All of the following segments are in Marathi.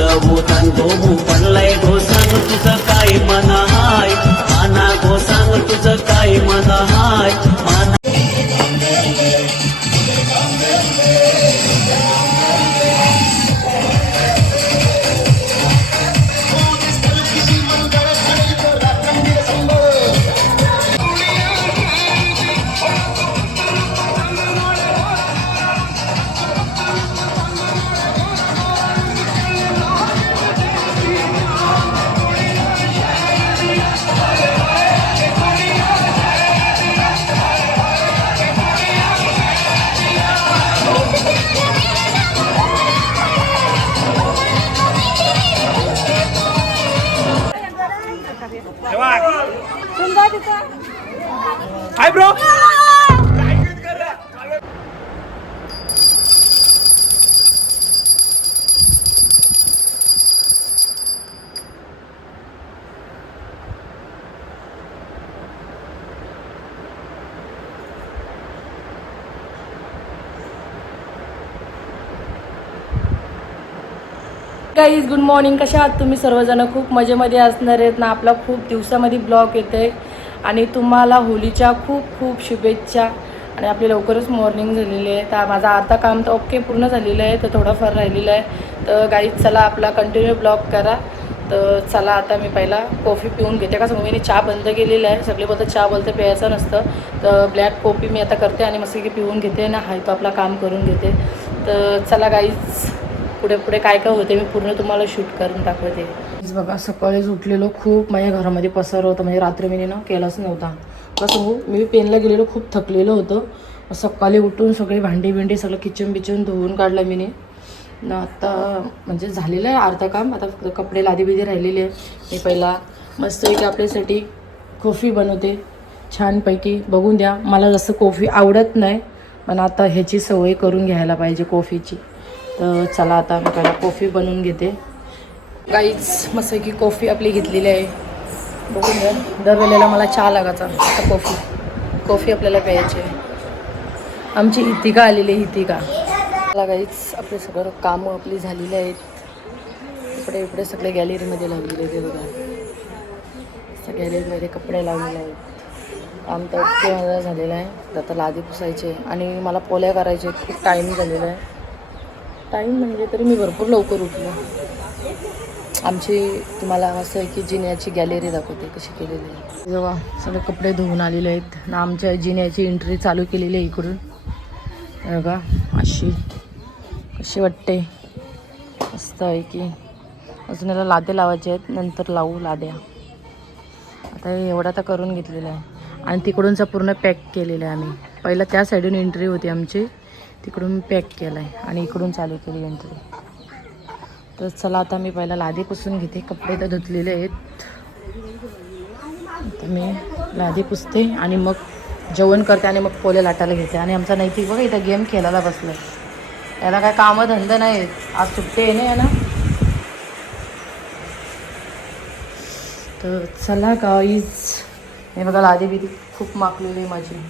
गो सांगो मू पडलाय गो सांग तुझं काय मनाय. हाय गो सांग तुझं काय गाईज गुड मॉर्निंग कशा आहात तुम्ही? सर्वजण खूप मजेमध्ये असणार आहेत ना? आपला खूप दिवसामध्ये ब्लॉग येत आहे आणि तुम्हाला होलीच्या खूप खूप शुभेच्छा. आणि आपली लवकरच मॉर्निंग झालेली आहे. तर माझा आता काम तर ओके पूर्ण झालेलं आहे. तर थोडंफार राहिलेलं आहे. तर गाईज चला आपला कंटिन्यू ब्लॉग करा. तर चला आता मी पहिला कॉफी पिऊन घेते. का मम्मीने चहा बंद केलेला आहे. सगळे बोलतात चहा बोलतं प्यायचं नसतं. तर ब्लॅक कॉफी मी आता करते आणि मस्त पिऊन घेते ना हाय तो आपला काम करून घेते. तर चला गाईज पुढे पुढे काय काय होते मी पूर्ण तुम्हाला शूट करून दाखवते. बघा सकाळीच उठलेलो खूप माझ्या घरामध्ये पसार होतं. म्हणजे रात्री मी ना केलाच नव्हता. कसं हो मी पेनला गेलेलो खूप थकलेलं होतं. सकाळी उठून सगळी भांडी बिंडी सगळं किचन बिचन धुवून काढलं मी आता म्हणजे झालेलं आहे अर्धा काम. आता कपडे लादी बिदी राहिलेले आहे मी पहिला मस्त एक आपल्यासाठी कॉफी बनवते. छानपैकी. बघून द्या मला जसं कॉफी आवडत नाही पण आता ह्याची सवय करून घ्यायला पाहिजे कॉफीची तर चला आता मी पहिला कॉफी बनवून घेते. गाईच मस्त की कॉफी आपली घेतलेली आहे. बघून घ्या. दरवेळेला मला चहा लागायचा आता कॉफी कॉफी आपल्याला प्यायची आहे. आमची हितिका आलेली आहे हितिका मला गाईच आपले सगळं कामं आपली झालेली आहेत. इकडे इकडे सगळे गॅलरीमध्ये लावलेले आहेत बघा. गॅलरीमध्ये कपडे लावलेले आहेत. काम तर ओके झालेलं आहे. तर आता लादी पुसायचे आणि मला पोल्या करायचे खूप टाईम झालेला आहे. टाईम म्हणजे तरी मी भरपूर लवकर उठलो. आमची तुम्हाला असं आहे की जिन्याची गॅलरी दाखवते कशी केलेली आहे. जेव्हा सगळे कपडे धुवून आलेले आहेत ना आमच्या जिन्याची एंट्री चालू केलेली आहे इकडून. हे बघा अशी कशी वाटते. मस्त आहे की. अजून याला लादे लावायचे आहेत नंतर लावू लाद्या. आता हे एवढा तर करून घेतलेलं आहे. आणि तिकडूनचा पूर्ण पॅक केलेला आहे आम्ही. पहिला त्या साईडून एंट्री होती आमची. तिकडून पॅक केलं आहे आणि इकडून चालू केली एंट्री तर चला आता मी पहिला लादी पुसून घेते. कपडे तर धुतलेले आहेत. आता मी लादी पुसते आणि मग जेवण करते आणि मग पोले लाटायला घेते. आणि आमचा नैतिक बघा इथं गेम खेळायला बसलं याला काय कामं धंदा नाही आज सुट्टी आहे ना याला. तर चला गाईज हे बघा लादी बिदी खूप माकलेली आहे माझी.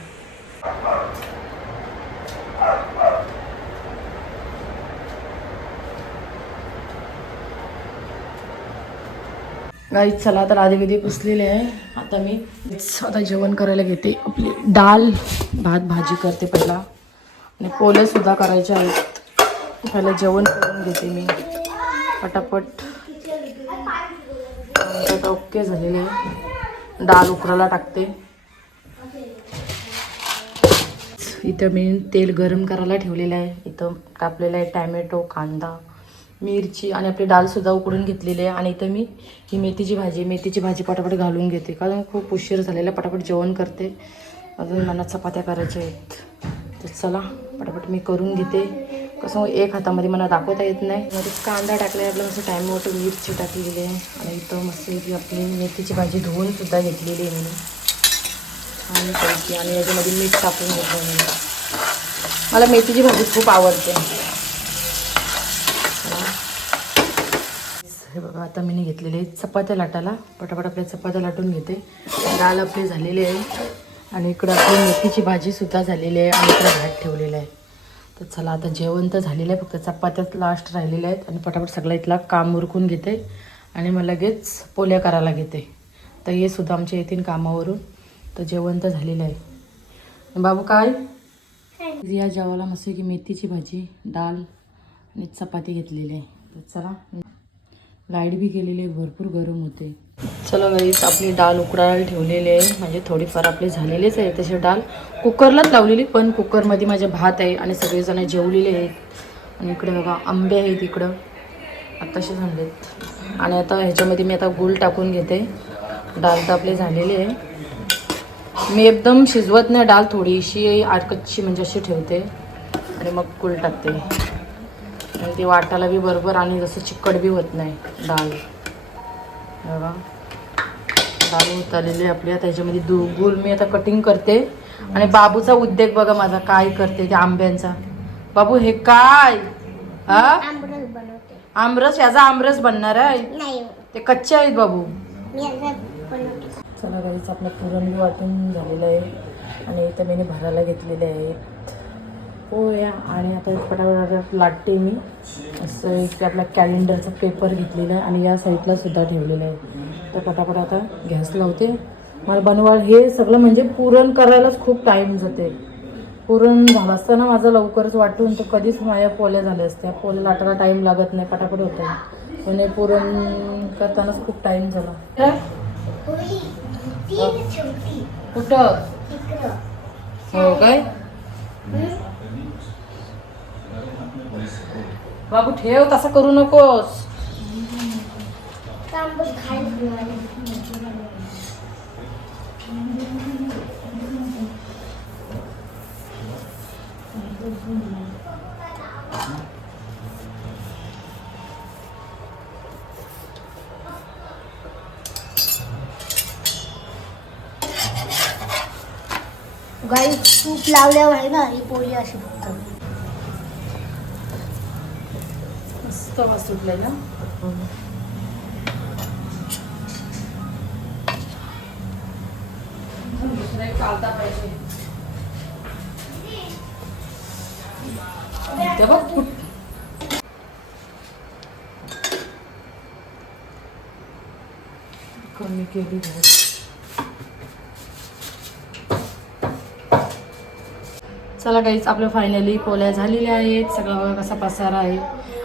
गाईच चला तर आधी कधी पुसलेली आहे. आता मी आता जेवण करायला घेते. आपली डाळ भात भाजी करते पहिला. आणि पोलेसुद्धा करायचे आहेत. पहिलं जेवण करून घेते मी. पटापट. आता ओके झालेले. आहे डाळ उकरायला टाकते. इथं मी तेल गरम करायला ठेवलेलं आहे. इथं कापलेलं आहे टॅमॅटो कांदा. मिरची आणि आपली डाळसुद्धा उकडून घेतलेली आहे. आणि इथं मी ही मेथीची भाजी मेथीची भाजी पटापट घालून घेते. कारण खूप उशीर झालेला पटापट जेवण करते. अजून मला चपात्या करायच्या आहेत. तर चला पटापट मी करून घेते. कसं एक हातामध्ये मला दाखवता येत नाही. मध्ये कांदा टाकला आहे आपलं मस्त टॅमॅटो मिरची टाकलेली आहे. आणि इथं मस्त आपली मेथीची भाजी धुवूनसुद्धा घेतलेली आहे मी. आणि आणि याच्यामध्ये मीठ टाकून घेतलं मी. मला मेथीची भाजी खूप आवडते. हे बघा आता मी घेतलेले आहेत चपात्या लाटायला. पटापट आपल्या चपात्या लाटून घेते. डाळ आपली झालेली आहे. आणि इकडं आपली मेथीची भाजीसुद्धा झालेली आहे आणि इकडं भात ठेवलेला आहे. तर चला आता जेवण तर झालेलं आहे. फक्त चपात्याच लास्ट राहिलेल्या आहेत. आणि पटापट सगळं इथला काम उरकून घेते. आणि मग लगेच पोल्या करायला घेते. तर हे सुद्धा आमच्या येतील कामावरून. तर जेवण तर झालेलं आहे. बाबू काय? या जेवायला मस्त की मेथीची भाजी डाळ आणि चपाती घेतलेली आहे. तर चला लाइट बी गेलेली आहे भरपूर गरम होते. चलो गाईस आपली डाळ उकडायला ठेवलेली आहे. म्हणजे थोडीफार आपली झालेलीच आहे तशी डाळ कुकरलाच लावलेली पण कुकरमध्ये माझे भात आहे आणि सगळेजण जेवलेले आहेत. आणि इकडे बघा आंबे आहेत इकडं. आत्ताशी झालेत. आणि आता ह्याच्यामध्ये मी आता गुळ टाकून घेते. डाळ तर आपली झालेली आहे. मी एकदम शिजवत नाही डाळ थोडीशी आडकच्ची म्हणजे अशी ठेवते. आणि मग गुळ टाकते. आणि ती वाटायला बी बरोबर आणि जसं चिकट बी होत नाही डाळ. बघा. डाळ उतारलेली आहे आपली. आता ह्याच्यामध्ये दू गुळ मी आता कटिंग करते. आणि बाबूचा उद्योग बघा माझा काय करते त्या आंब्यांचा. बाबू हे काय? हा? आमरस याचा आमरस बनणार आहे? नाही. ते कच्चे आहेत बाबू. चला गाईच आपलं पुरण बी वाटून झालेलं आहे. आणि इथं मी भरायला घेतलेले आहेत पोळ्या आणि आता पटापट लाटते मी. असं एक आपला कॅलेंडरचा पेपर घेतलेला आहे आणि या साईडला सुद्धा ठेवलेलं आहे. तर पटापट आता गॅस लावते. मला बनवा हे सगळं म्हणजे पुरण करायलाच खूप टाईम जाते. पुरण झालं असतं ना माझं लवकरच वाटून तर कधीच माझ्या पोल्या झाल्या असत्या. पोल्या लाटायला टाईम लागत नाही पटापट होतं. पण हे पुरण करतानाच खूप टाईम झाला. कुठं? तिकडं. हो काय? बाबू ठेव तसं करू नकोस. गाई तूप लावल्यावर आहे ना ही पोळी अशी. मस्त वास सुटलाय ना? दुसरा पाहिजे. बघ कमी केली चला काहीच आपलं फायनली पोल्या झालेल्या आहेत. सगळं बघा कसा पसारा आहे.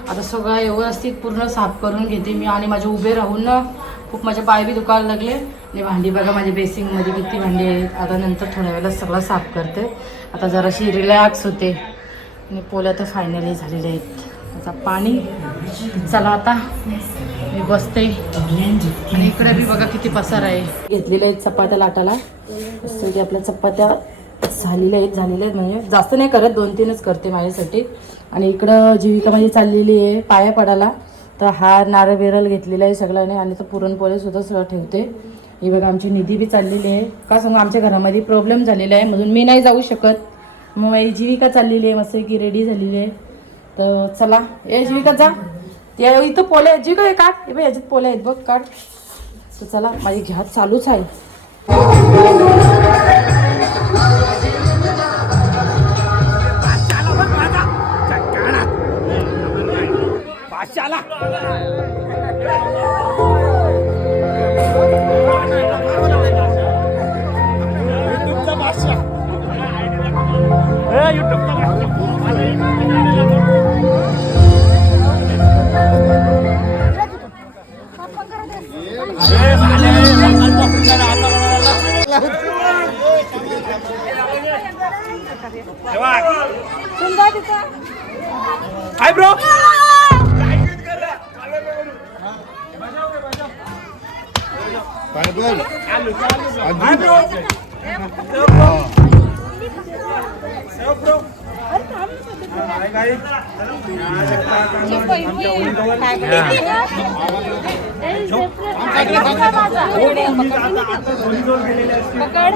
आता सगळं व्यवस्थित पूर्ण साफ करून घेते मी आणि माझे उभे राहून ना खूप माझे पाय बी दुखायला लागले. आणि भांडी बघा माझ्या बेसिंगमध्ये किती भांडी आहेत. आता नंतर थोड्या वेळेला सगळं साफ करते. आता जराशी रिलॅक्स होते. आणि पोल्या तर फायनली झालेल्या आहेत. आता पाणी. चला आता. मी बसते. आणि इकडे बी बघा किती पसार आहे. घेतलेल्या आहेत चपात्या लाटाला की आपल्या चपात्या झालेल्या आहेत झालेल्या आहेत. म्हणजे जास्त नाही करत दोन तीनच करते माझ्यासाठी. आणि इकडं जीविका माझी चाललेली आहे पाया पडायला. तर हा नारळ बिरळ घेतलेला आहे सगळ्याने आणि तर पुरणपोळीसुद्धा सगळं ठेवते. ही बघा आमची निधी बी चाललेली आहे. का सांगू आमच्या घरामध्ये प्रॉब्लेम झालेला आहे. म्हणून मी नाही जाऊ शकत. मग माझी जीविका चाललेली आहे मस्त की रेडी झालेली आहे. तर चला ए जीविका जा. त्या इथं पोले आहेत. जीविका हे काढ. हे बघ याच्यात पोले आहेत बघ काढ. तर चला माझी घ्या चालूच आहे. Hi bro hi bro hi guys आमच्या পাইনাপল আলু আলু পকড়